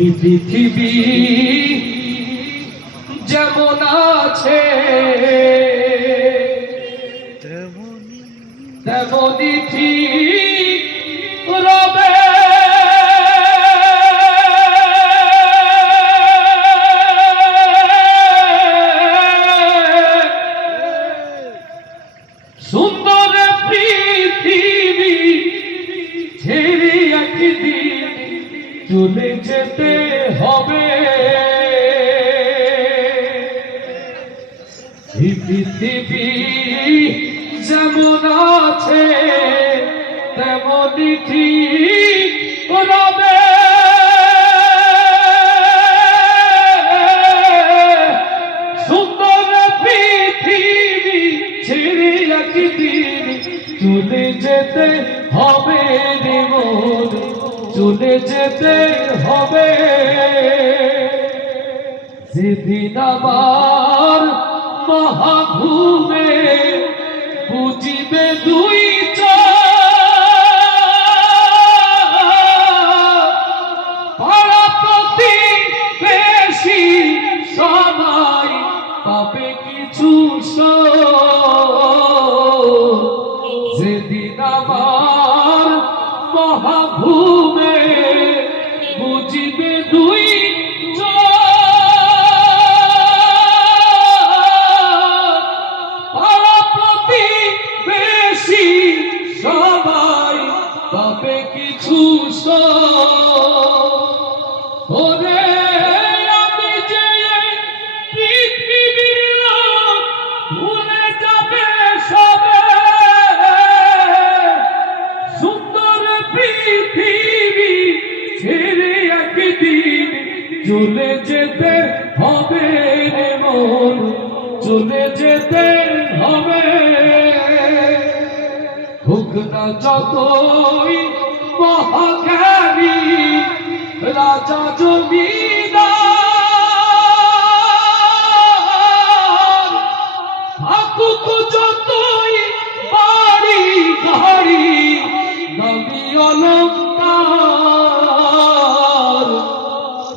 এই পৃথিবী যেমন আছে তেমনি ঠিক। চলে যেতে হবে। পৃথিবী যেমন আছে, তেমনই ঠিক সুন্দর পৃথিবী ছেড়ে একদিন চলে যেতে হবে রে চলে যেতে হবে যেদিন আমার মহাভূমে বুঝিবে দুই পাড়া প্রতি বেশি সবাই পাবে কিছু শোধ। যেদিন আমার মহাভূমে পৃথিবী ছেড়ে একদিন চলে যেতে হবে মন। চলে যেতে হবে। হোক না যতই মহাকারী রাজা জমিদার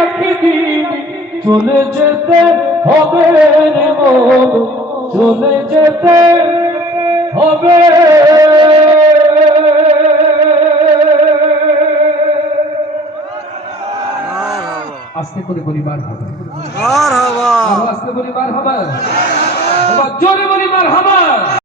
একদিন চলে যেতে হবে রে মন চলে যেতে হবে। আস্তে করে পরিবার হবে। আস্তে পরিবার হবে। জোরে পরিবার হবে